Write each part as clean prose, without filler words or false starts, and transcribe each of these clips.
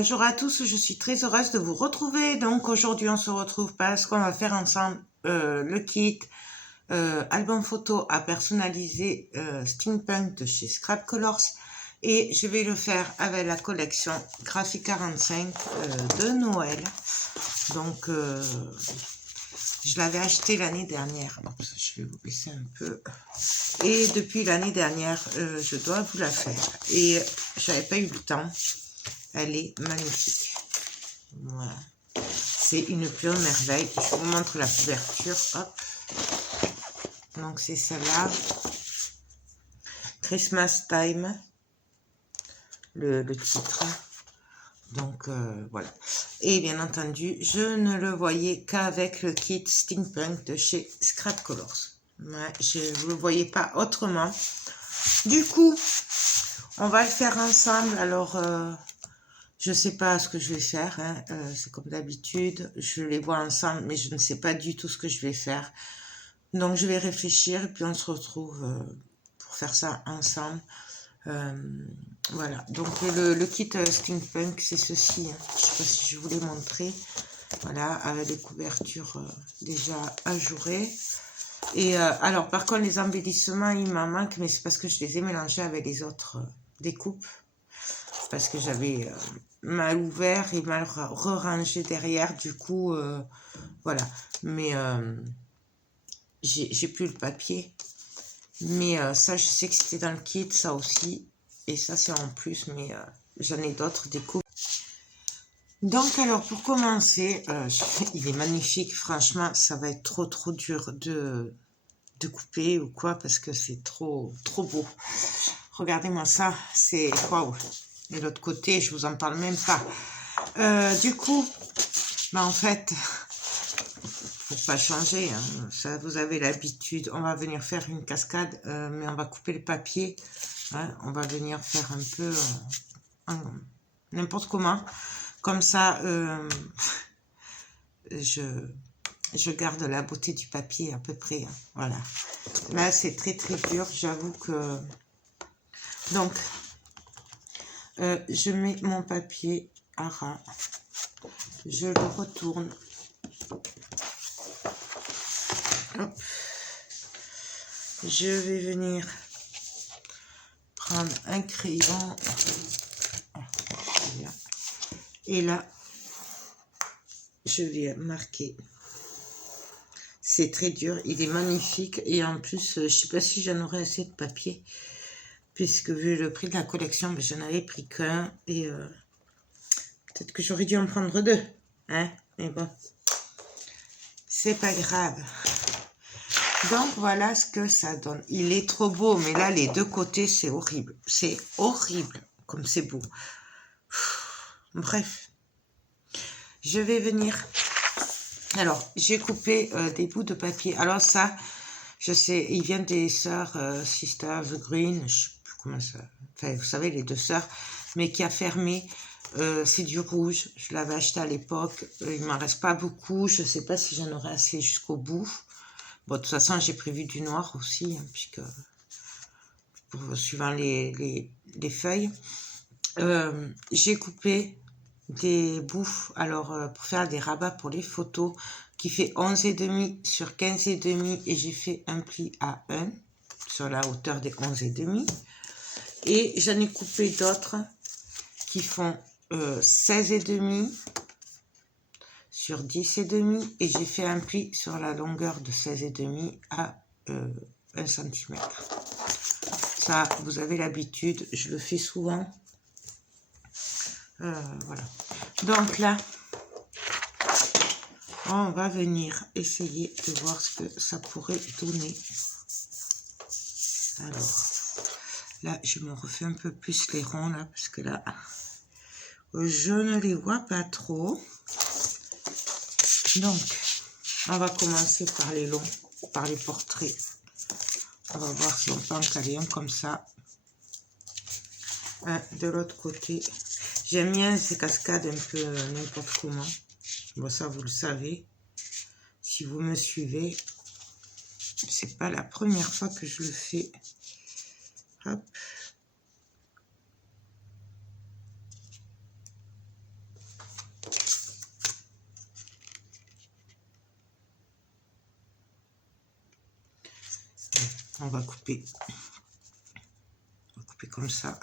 Bonjour à tous, je suis très heureuse de vous retrouver. Donc aujourd'hui on se retrouve parce qu'on va faire ensemble le kit album photo à personnaliser Steampunk de chez Scrap Colors. Et je vais le faire avec la collection Graphic 45 de Noël. Donc je l'avais acheté l'année dernière. Donc, je vais vous baisser un peu. Et depuis l'année dernière, je dois vous la faire. Et j'avais pas eu le temps. Elle est magnifique. Voilà. C'est une pure merveille. Je vous montre la couverture. Hop. Donc c'est celle-là. Christmas Time. Le titre. Donc voilà. Et bien entendu, je ne le voyais qu'avec le kit Steampunk de chez Scrap Colors. Ouais, je ne le voyais pas autrement. Du coup, on va le faire ensemble. Alors, je ne sais pas ce que je vais faire. Hein. C'est comme d'habitude. Je les vois ensemble, mais je ne sais pas du tout ce que je vais faire. Donc, je vais réfléchir et puis on se retrouve pour faire ça ensemble. Voilà, donc le kit Steampunk, c'est ceci. Hein. Je ne sais pas si je vous l'ai montré. Voilà, avec les couvertures déjà ajourées. Et alors, par contre, les embellissements, il m'en manque, mais c'est parce que je les ai mélangés avec les autres découpes. Parce que j'avais mal ouvert et mal re-rangé derrière. Du coup, voilà. Mais j'ai plus le papier. Mais ça, je sais que c'était dans le kit, ça aussi. Et ça, c'est en plus, mais j'en ai d'autres découpes. Donc, alors, pour commencer, il est magnifique. Franchement, ça va être trop dur de couper ou quoi, parce que c'est trop beau. Regardez-moi ça, c'est waouh. Et l'autre côté, je vous en parle même pas. Du coup, bah en fait, faut pas changer. Hein. Ça, vous avez l'habitude. On va venir faire une cascade, mais on va couper le papier. Hein. On va venir faire un peu n'importe comment. Comme ça, je garde la beauté du papier à peu près. Hein. Voilà. Là, c'est très dur. J'avoue que... Donc, je mets mon papier à ras. Je le retourne. Hop. Je vais venir prendre un crayon. Et là, je vais marquer. C'est très dur, il est magnifique. Et en plus, je ne sais pas si j'en aurais assez de papier. Puisque vu le prix de la collection, ben, j'en avais pris qu'un. Et peut-être que j'aurais dû en prendre deux. Hein? Mais bon, c'est pas grave. Donc voilà ce que ça donne. Il est trop beau, mais là, les deux côtés, c'est horrible. C'est horrible, comme c'est beau. Bref. Je vais venir... Alors, j'ai coupé des bouts de papier. Alors ça, je sais, ils viennent des sœurs Sister the Green, je sais plus comment ça... Enfin, vous savez, les deux sœurs, mais qui a fermé. C'est du rouge. Je l'avais acheté à l'époque. Il m'en reste pas beaucoup. Je sais pas si j'en aurai assez jusqu'au bout. Bon, de toute façon, j'ai prévu du noir aussi, hein, puisque suivant les feuilles. J'ai coupé des bouts, alors pour faire des rabats pour les photos, qui fait 11,5 sur 15,5 et j'ai fait un pli à 1 sur la hauteur des 11,5. Et j'en ai coupé d'autres qui font 16,5 sur 10,5 et j'ai fait un pli sur la longueur de 16,5 à 1 cm. Ça, vous avez l'habitude, je le fais souvent. Voilà. Donc là, on va venir essayer de voir ce que ça pourrait donner. Alors, là, je me refais un peu plus les ronds, là, parce que là, je ne les vois pas trop. Donc, on va commencer par les longs, par les portraits. On va voir si on peut en caler un comme ça. Un de l'autre côté. J'aime bien ces cascades un peu n'importe comment. Bon, ça, vous le savez. Si vous me suivez, c'est pas la première fois que je le fais. Hop. On va couper. On va couper comme ça.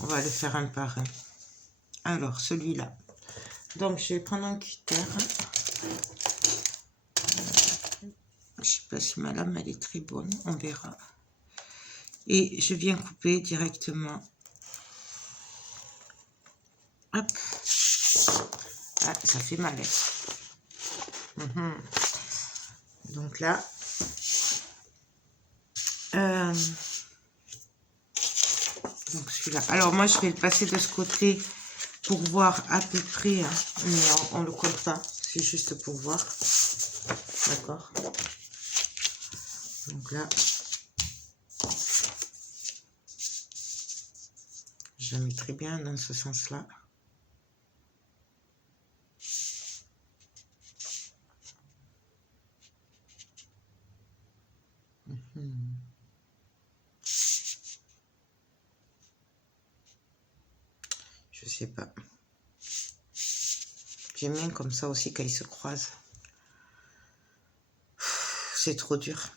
On va le faire un par un. Alors, celui-là. Donc, je vais prendre un cutter. Je ne sais pas si ma lame, elle est très bonne. On verra. Et je viens couper directement. Hop. Ah, ça fait mal. Donc là. Donc celui-là. Alors moi, je vais le passer de ce côté pour voir à peu près. Hein, mais on ne le colle pas. C'est juste pour voir. D'accord. Donc là. Je mets très bien dans ce sens-là. Je sais pas. J'aime bien comme ça aussi quand ils se croisent. C'est trop dur.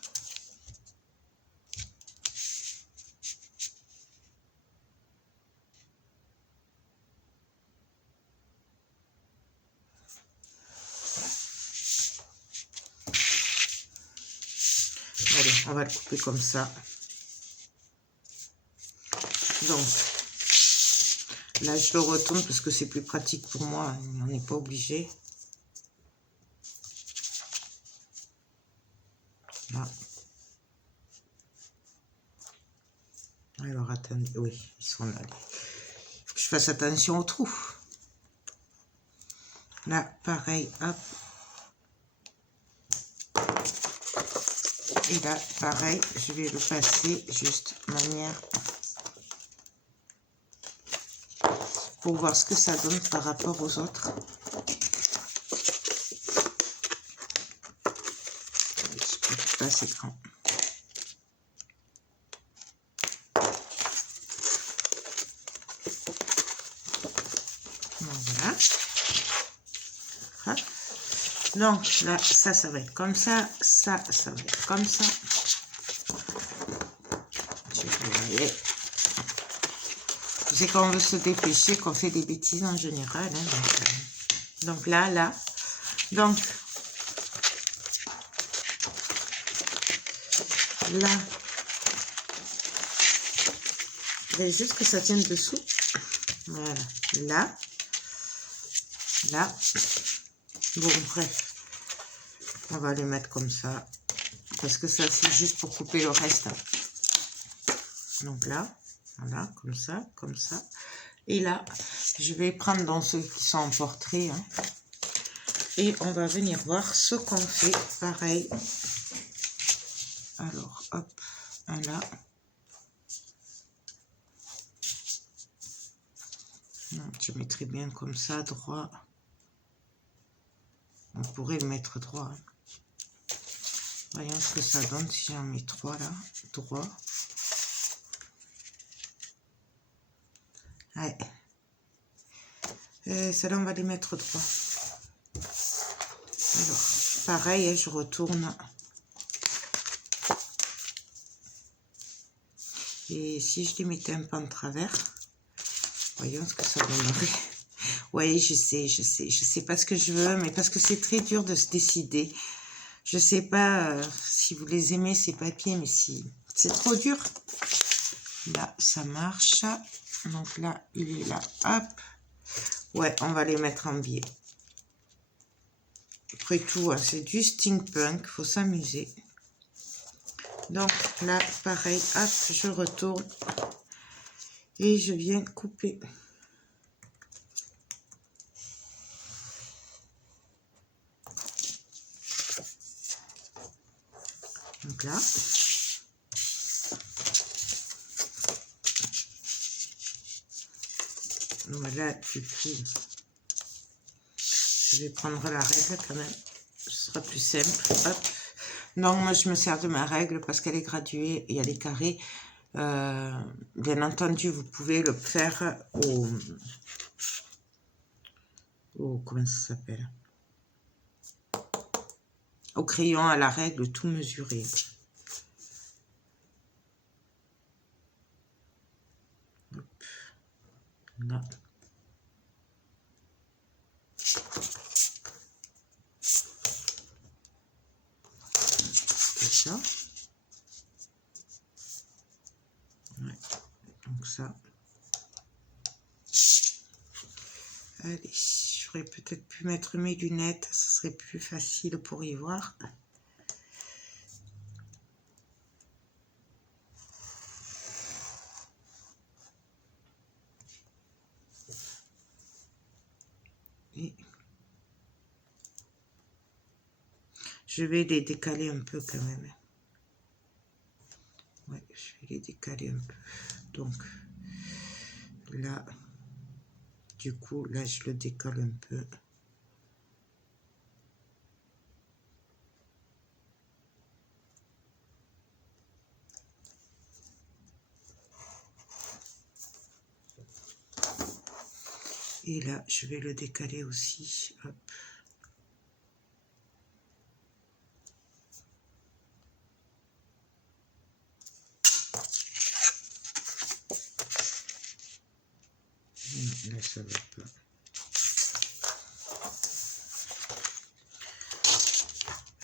Allez, on va le couper comme ça. Donc, là, je le retourne parce que c'est plus pratique pour moi. On n'est pas obligé. Là. Alors, attendez. Oui, ils sont là. Il faut que je fasse attention aux trous. Là, pareil, hop. Et là, pareil, je vais le passer juste de manière pour voir ce que ça donne par rapport aux autres. Je ne peux pas, c'est grand. Voilà. Hop. Donc là, ça va être comme ça. Ça va être comme ça. Vous voyez. C'est quand on veut se dépêcher qu'on fait des bêtises en général. Hein, donc là. Donc là. Il faut juste que ça tienne dessous. Voilà. Là. Bon, bref. On va les mettre comme ça. Parce que ça, c'est juste pour couper le reste. Donc là. Voilà, comme ça. Et là, je vais prendre dans ceux qui sont en portrait. Hein, et on va venir voir ce qu'on fait. Pareil. Alors, hop, un là. Je mettrai bien comme ça, droit. On pourrait le mettre droit. Hein. Voyons ce que ça donne si j'en mets 3 là. Droit. Ouais. Celle-là, on va les mettre droit. Alors, pareil, je retourne. Et si je les mettais un peu en travers, voyons ce que ça donnerait. Oui, je sais pas ce que je veux, mais parce que c'est très dur de se décider. Je sais pas si vous les aimez, ces papiers, mais si c'est trop dur. Là, ça marche. Donc là, il est là. Hop. Ouais, on va les mettre en biais. Après tout, hein, c'est du steampunk. Faut s'amuser. Donc là, pareil. Hop, je retourne. Et je viens couper. Donc là. Voilà, du coup, je vais prendre la règle quand même. Ce sera plus simple. Hop. Non, moi je me sers de ma règle parce qu'elle est graduée. Il y a les carrés. Bien entendu, vous pouvez le faire au comment ça s'appelle? au crayon à la règle, tout mesurer. Hop, là. C'est ça. Ouais, donc ça. Allez, j'aurais peut-être pu mettre mes lunettes, ce serait plus facile pour y voir. Et je vais les décaler un peu quand même. Ouais, je vais les décaler un peu. Donc, là, du coup, là, je le décale un peu. Et là, je vais le décaler aussi. Hop. Là, ça va pas.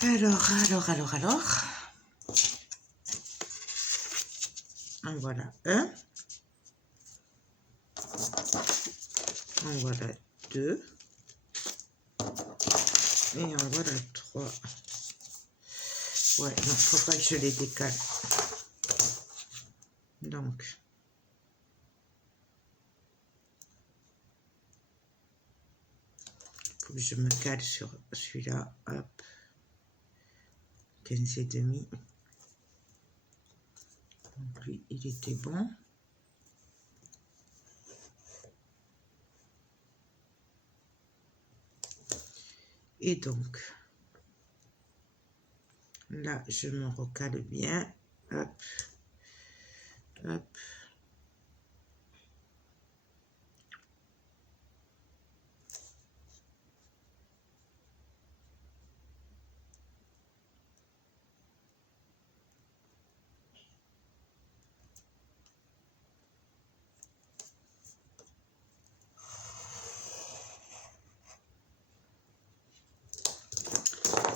Alors. En voilà un. En voilà deux. Et en voilà trois. Ouais, non, faut pas que je les décale. Donc, faut que je me cale sur celui-là. Hop. 15,5. Donc, lui, il était bon. Et donc, là, je me recale bien. Hop. Hop.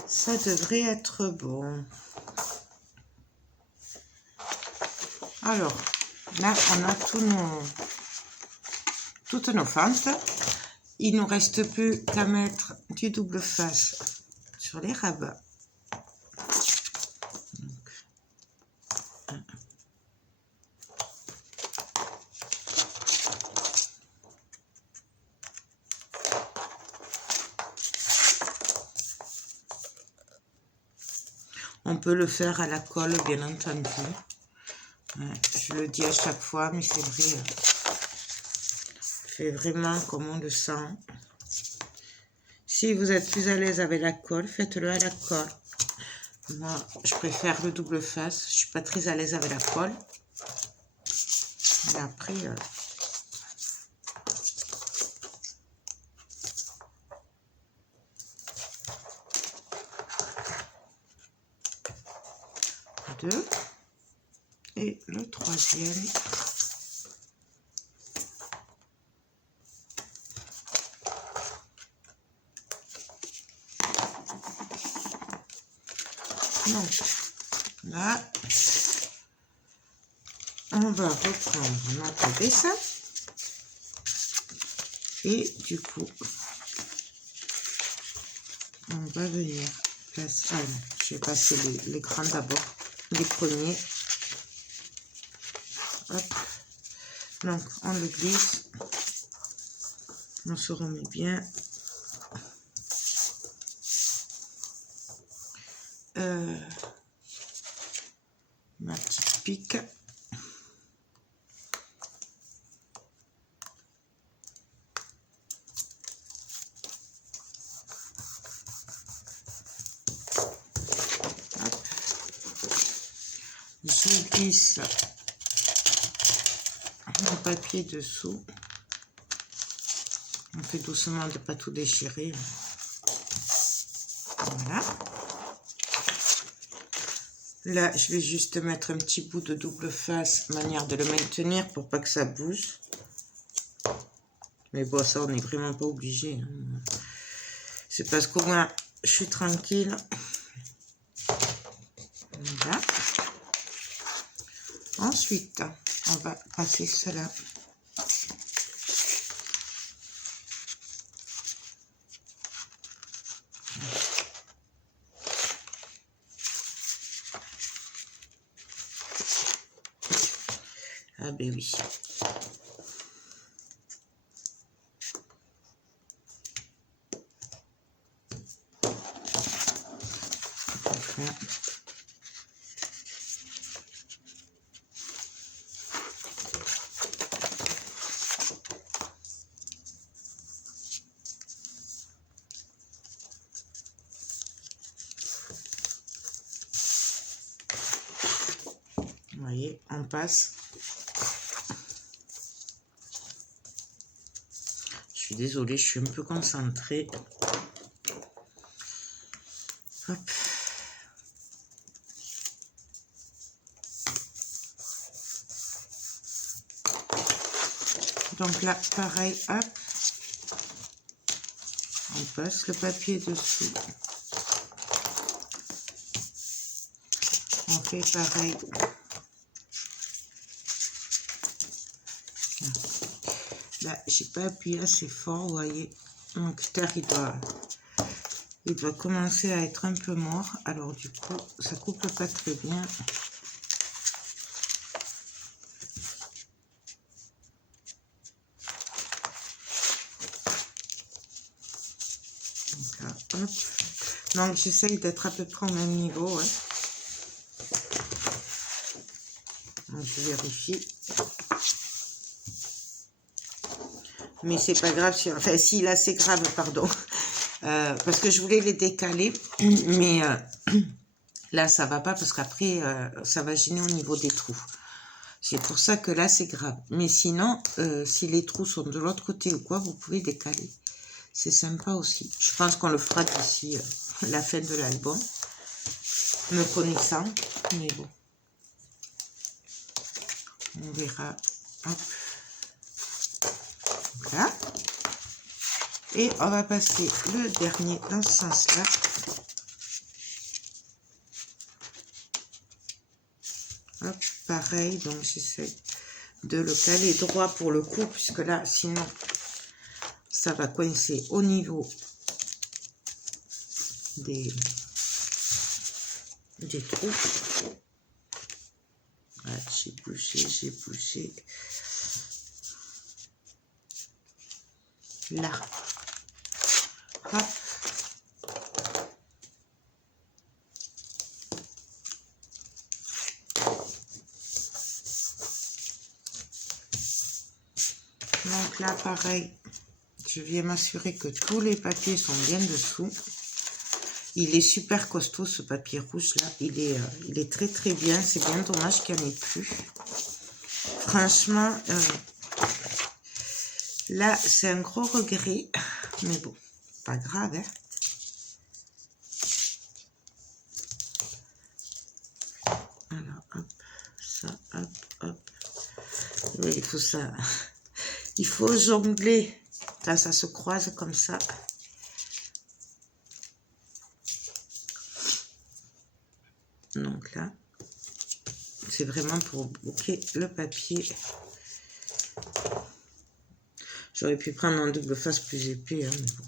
Ça devrait être bon. Alors, là, on a toutes nos fentes. Il ne nous reste plus qu'à mettre du double face sur les rabats. Donc, on peut le faire à la colle, bien entendu. Je le dis à chaque fois, mais c'est vrai. Fait vraiment comme on le sent. Si vous êtes plus à l'aise avec la colle, faites-le à la colle. Moi, je préfère le double face. Je suis pas très à l'aise avec la colle. Mais après... deux. Et le troisième. Donc, là, on va reprendre notre dessin. Et du coup, on va venir passer... Ah non, je vais passer les grands d'abord, les premiers. Hop. Donc, on le glisse. On se remet bien. Ma petite pique. Hop. Je glisse mon papier dessous. On fait doucement de ne pas tout déchirer. Voilà. Là, je vais juste mettre un petit bout de double face, manière de le maintenir pour pas que ça bouge. Mais bon, ça, on n'est vraiment pas obligé. Hein. C'est parce qu'au moins, je suis tranquille. Voilà. Ensuite, on va passer cela. Ah ben oui. Enfin. Vous voyez, on passe. Je suis désolée, je suis un peu concentrée. Hop. Donc là, pareil, hop. On passe le papier dessous. On fait pareil. Là, j'ai pas appuyé assez fort, vous voyez. Mon cutter, il doit commencer à être un peu mort. Alors du coup, ça coupe pas très bien. Donc, là, hop. Donc j'essaye d'être à peu près au même niveau. Ouais. Donc, je vérifie. Mais c'est pas grave. Enfin, si, là, c'est grave, pardon. Parce que je voulais les décaler. Mais là, ça va pas parce qu'après, ça va gêner au niveau des trous. C'est pour ça que là, c'est grave. Mais sinon, si les trous sont de l'autre côté ou quoi, vous pouvez décaler. C'est sympa aussi. Je pense qu'on le fera d'ici la fin de l'album. Me connaissant. Mais bon. On verra. Hop. Voilà. Et on va passer le dernier dans ce sens-là. Hop, pareil. Donc, j'essaie de le caler droit pour le coup, puisque là, sinon, ça va coincer au niveau des trous. Voilà, j'ai bougé. Là. Hop. Donc là, pareil, je viens m'assurer que tous les papiers sont bien dessous. Il est super costaud, ce papier rouge là. Il est très très bien. C'est bien dommage qu'il n'y en ait plus. Franchement, là, c'est un gros regret. Mais bon, pas grave, hein. Alors, hop, ça, hop. Oui, il faut ça. Il faut jongler. Là, ça se croise comme ça. Donc là, c'est vraiment pour bloquer le papier. J'aurais pu prendre un double face plus épais, hein, mais bon.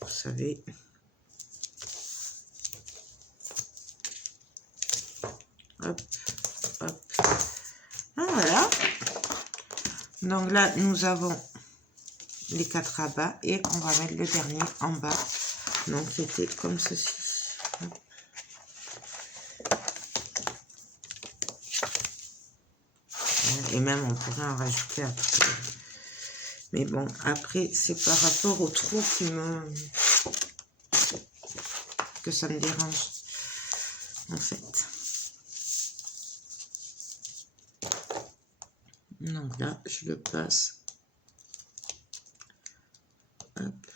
Vous savez. Hop, hop. Ah, voilà. Donc là, nous avons les 4 à bas et on va mettre le dernier en bas. Donc c'était comme ceci. Hop. Et même on pourrait en rajouter après. Mais bon, après c'est par rapport au trou que ça me dérange en fait. Donc là, je le passe. Hop.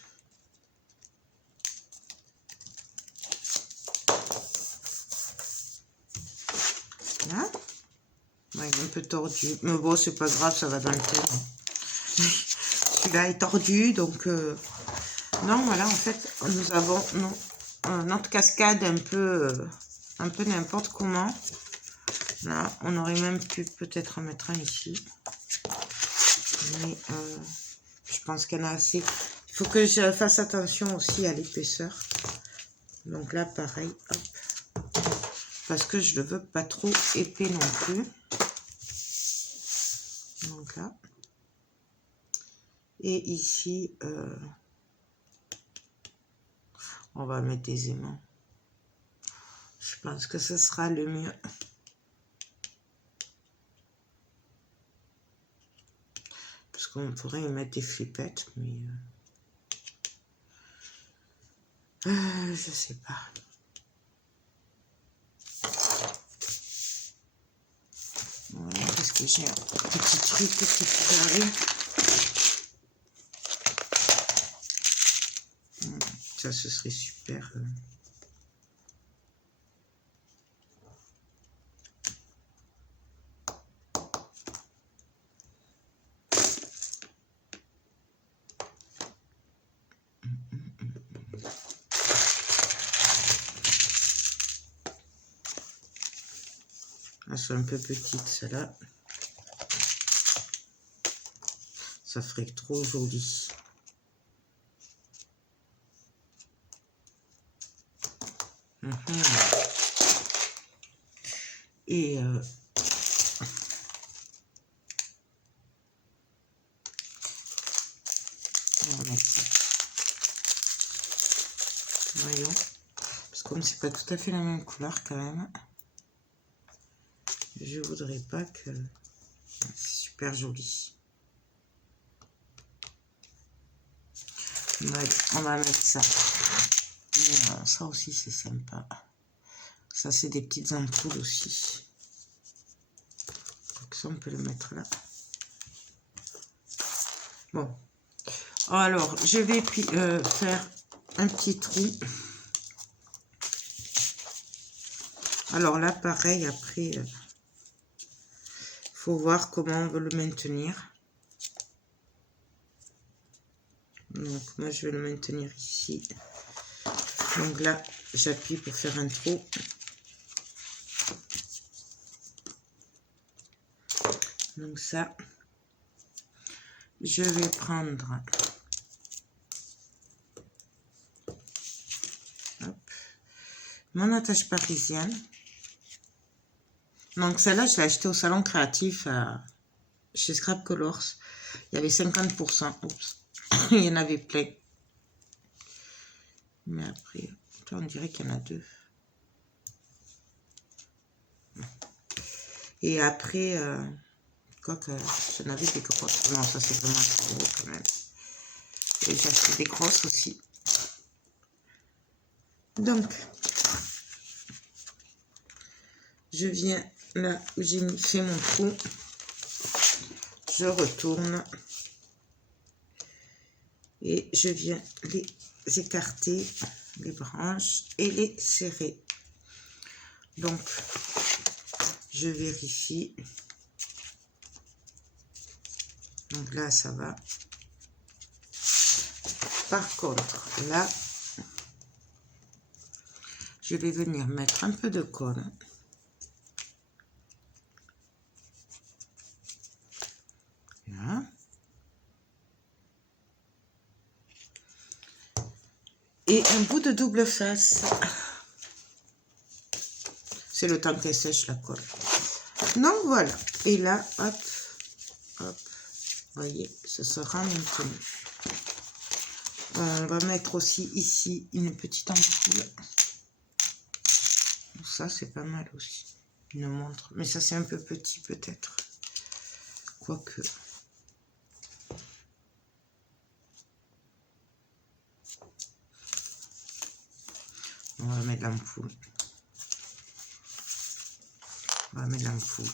peu tordu. Mais bon, c'est pas grave, ça va dans le thème. Celui-là est tordu, donc... Non, voilà, en fait, nous avons notre cascade un peu n'importe comment. Là, on aurait même pu peut-être en mettre un ici. Mais je pense qu'il y en a assez. Il faut que je fasse attention aussi à l'épaisseur. Donc là, pareil, hop. Parce que je ne le veux pas trop épais non plus. Donc là. Et ici, on va mettre des aimants. Je pense que ce sera le mieux. Parce qu'on pourrait y mettre des flippettes, mais... je sais pas. Voilà, parce que j'ai un petit truc qui pourrait aller. Ça, ce serait super. Elles sont un peu petites, celles-là. Ça ferait trop joli. Et on va mettre ça. Voyons. Parce que comme c'est pas tout à fait la même couleur quand même, je voudrais pas que... C'est super joli. On va mettre ça. Et ça aussi c'est sympa. Ça c'est des petites ampoules aussi. Donc ça on peut le mettre là. Bon. Alors je vais faire un petit trou. Alors là pareil après... faut voir comment on veut le maintenir. Donc moi je vais le maintenir ici. Donc là j'appuie pour faire un trou. Donc ça, je vais prendre mon attache parisienne. Donc celle-là je l'ai achetée au salon créatif chez Scrap Colors. Il y avait 50%. Oups. Il y en avait plein. Mais après, on dirait qu'il y en a deux. Et après, quoique j'en avais des grosses. Non, ça c'est vraiment trop gros quand même. Et j'ai acheté des grosses aussi. Donc, je viens là où j'ai fait mon trou. Je retourne. Et je viens les écarter, les branches, et les serrer. Donc, je vérifie. Donc là, ça va. Par contre, là, je vais venir mettre un peu de colle. Là. Et un bout de double face. C'est le temps qu'elle sèche la colle. Donc voilà. Et là, hop, hop. Vous voyez, ce sera maintenu. On va mettre aussi ici une petite ampoule. Ça, c'est pas mal aussi. Une montre. Mais ça, c'est un peu petit peut-être. Quoique. On va mettre l'ampoule. On va mettre l'ampoule.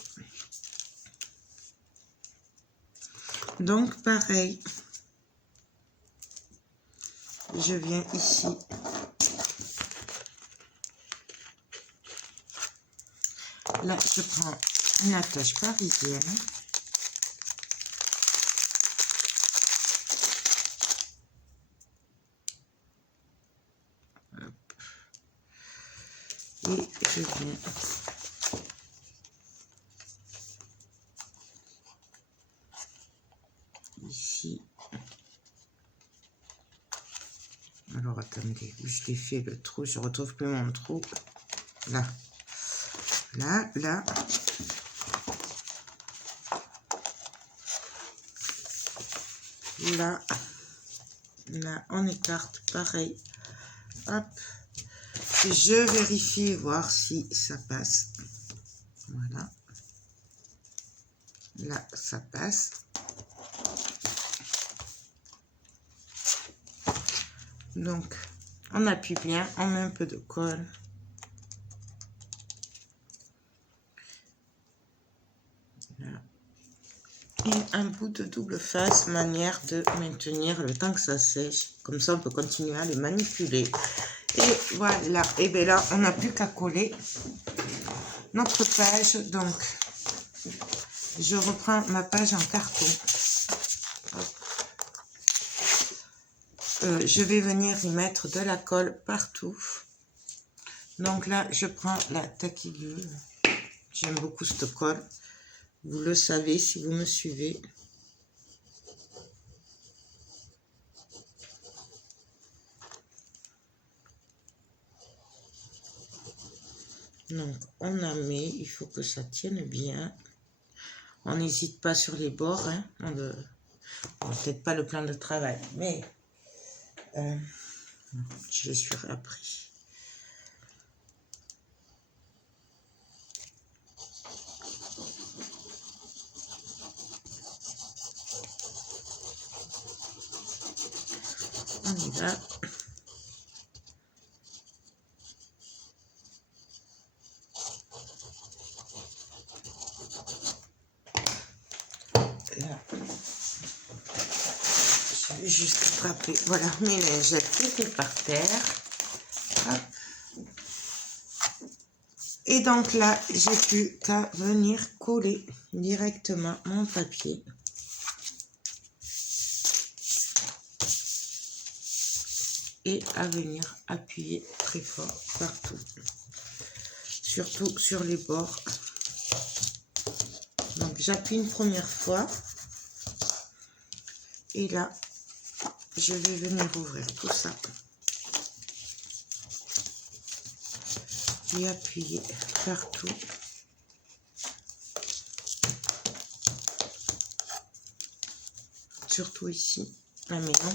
Donc, pareil. Je viens ici. Là, je prends une attache parisienne. Et je viens ici. Alors attendez, je l'ai fait le trou, je retrouve plus mon trou. Là, là, là. Là, là, on écarte pareil. Hop. Je vérifie, voir si ça passe. Voilà. Là, ça passe. Donc, on appuie bien, on met un peu de colle. Là. Et un bout de double face, manière de maintenir le temps que ça sèche. Comme ça, on peut continuer à le manipuler. Et voilà. Et bien là, on n'a plus qu'à coller notre page. Donc, je reprends ma page en carton. Je vais venir y mettre de la colle partout. Donc là, je prends la Taquigul. J'aime beaucoup cette colle. Vous le savez si vous me suivez. Donc, on en met. Il faut que ça tienne bien. On n'hésite pas sur les bords. Hein. Peut-être pas le plan de travail, mais je le suis appris. On y va. Là. Je vais juste attraper. Voilà, mes lingettes qui étaient par terre. Hop. Et donc là, j'ai plus qu'à venir coller directement mon papier. Et à venir appuyer très fort partout. Surtout sur les bords. Donc j'appuie une première fois. Et là, je vais venir ouvrir tout ça. Et appuyer partout. Surtout ici. Ah mais non,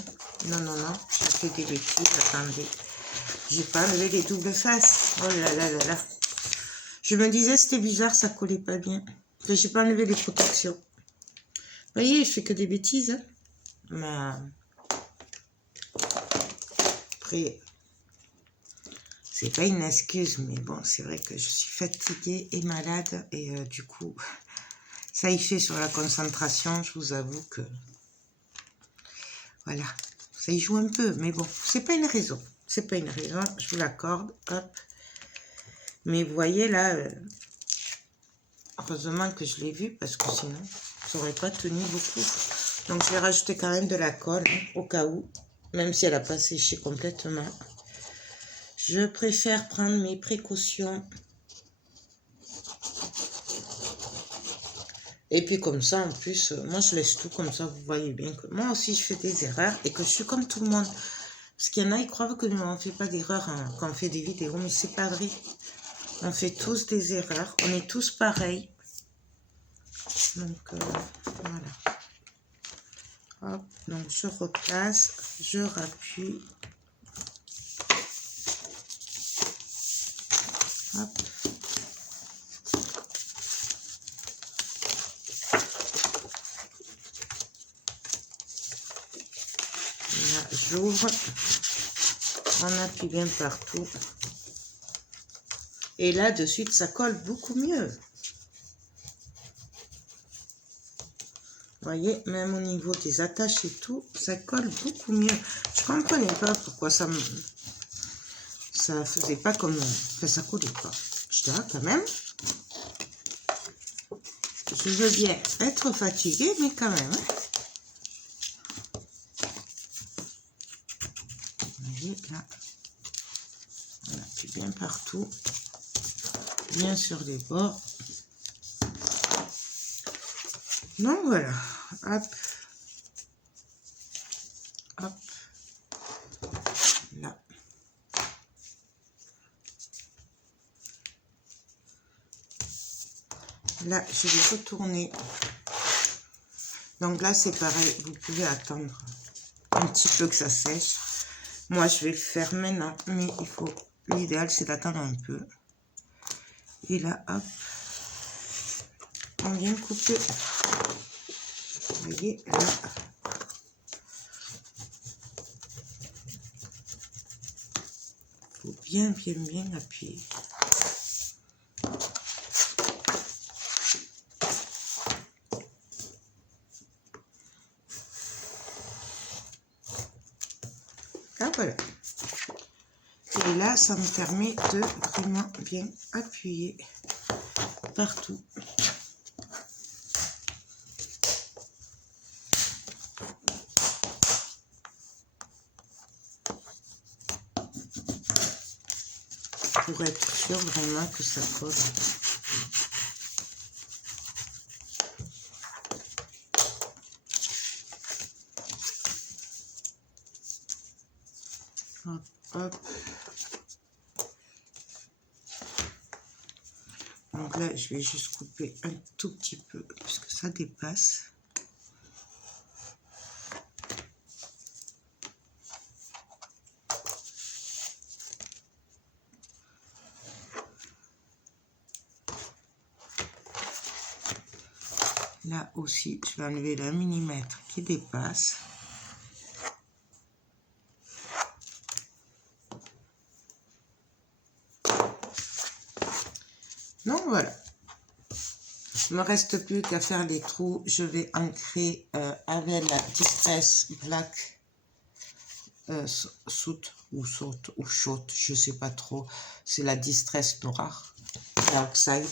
non, non, non, j'ai fait des bêtises, attendez. J'ai pas enlevé les doubles faces. Oh là là là là. Je me disais c'était bizarre, ça collait pas bien. J'ai pas enlevé les protections. Vous voyez, je fais que des bêtises. Hein. Mais après, c'est pas une excuse, mais bon, c'est vrai que je suis fatiguée et malade. Et du coup, ça y fait sur la concentration, je vous avoue que... Voilà, ça y joue un peu, mais bon, c'est pas une raison. C'est pas une raison, je vous l'accorde, hop. Mais vous voyez là, heureusement que je l'ai vu, parce que sinon, ça aurait pas tenu beaucoup. Donc je vais rajouter quand même de la colle, hein, au cas où, même si elle n'a pas séché complètement. Je préfère prendre mes précautions. Et puis comme ça, en plus, moi je laisse tout comme ça, vous voyez bien que moi aussi je fais des erreurs et que je suis comme tout le monde. Parce qu'il y en a, ils croient que nous on ne fait pas d'erreurs hein, quand on fait des vidéos, mais c'est pas vrai. On fait tous des erreurs, on est tous pareils. Donc voilà. Hop, donc je replace, je rappuie. Hop. Là, j'ouvre. On appuie bien partout. Et là, de suite, ça colle beaucoup mieux. Vous voyez, même au niveau des attaches et tout, ça colle beaucoup mieux. Je ne comprenais pas pourquoi ça faisait pas comme... Enfin, ça collait pas. Je dis, ah, quand même. Je veux bien être fatiguée, mais quand même. Hein. Vous voyez, là. Voilà, puis bien partout. Bien sur les bords. Donc voilà. Hop. Hop. Là. Là, je vais retourner. Donc là, c'est pareil. Vous pouvez attendre un petit peu que ça sèche. Moi, je vais le faire maintenant. Mais il faut... L'idéal, c'est d'attendre un peu. Et là, hop. On vient couper. Vous voyez, là. Il faut bien appuyer. Ah, voilà. Et là, ça me permet de vraiment bien appuyer partout. Pour être sûr vraiment que ça colle. Hop, hop. Donc là, je vais juste couper un tout petit peu, puisque ça dépasse. Là aussi, je vais enlever le millimètre qui dépasse. Donc voilà. Il ne me reste plus qu'à faire les trous. Je vais ancrer avec la Distress Black Soot ou Soot ou Shot, je ne sais pas trop. C'est la Distress Noire, Dark Side.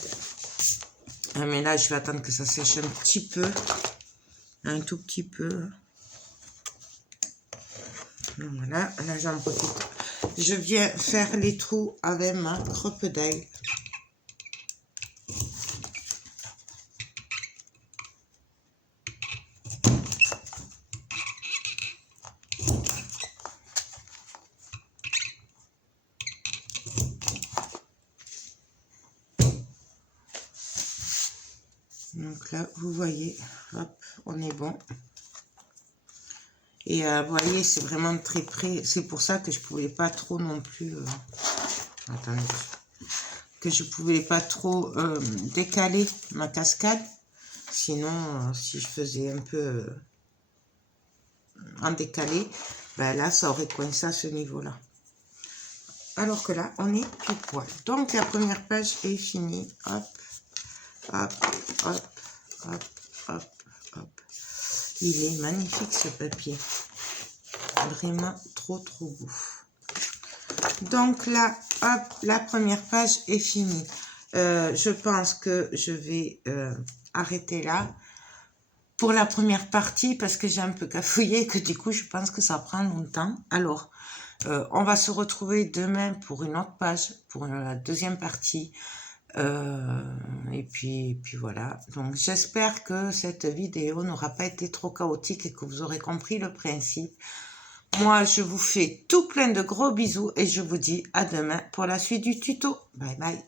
Mais là, je vais attendre que ça sèche un petit peu. Un tout petit peu. Voilà, là j'en profite. Je viens faire les trous avec ma Crocodile. Donc là, vous voyez, hop, on est bon. Et vous voyez, c'est vraiment très près. C'est pour ça que je pouvais pas trop non plus... attendez. Que je pouvais pas trop décaler ma cascade. Sinon, si je faisais un peu en décalé, ben là, ça aurait coincé à ce niveau-là. Alors que là, on est pile poil. Donc, la première page est finie. Hop, hop, hop, hop, hop, hop. Il est magnifique, ce papier. Vraiment trop beau. Donc là, hop, la première page est finie. Je pense que je vais arrêter là pour la première partie parce que j'ai un peu cafouillé et que du coup, je pense que ça prend longtemps. Alors, on va se retrouver demain pour une autre page, pour la deuxième partie. Et puis voilà. Donc, j'espère que cette vidéo n'aura pas été trop chaotique et que vous aurez compris le principe. Moi, je vous fais tout plein de gros bisous et je vous dis à demain pour la suite du tuto. Bye bye.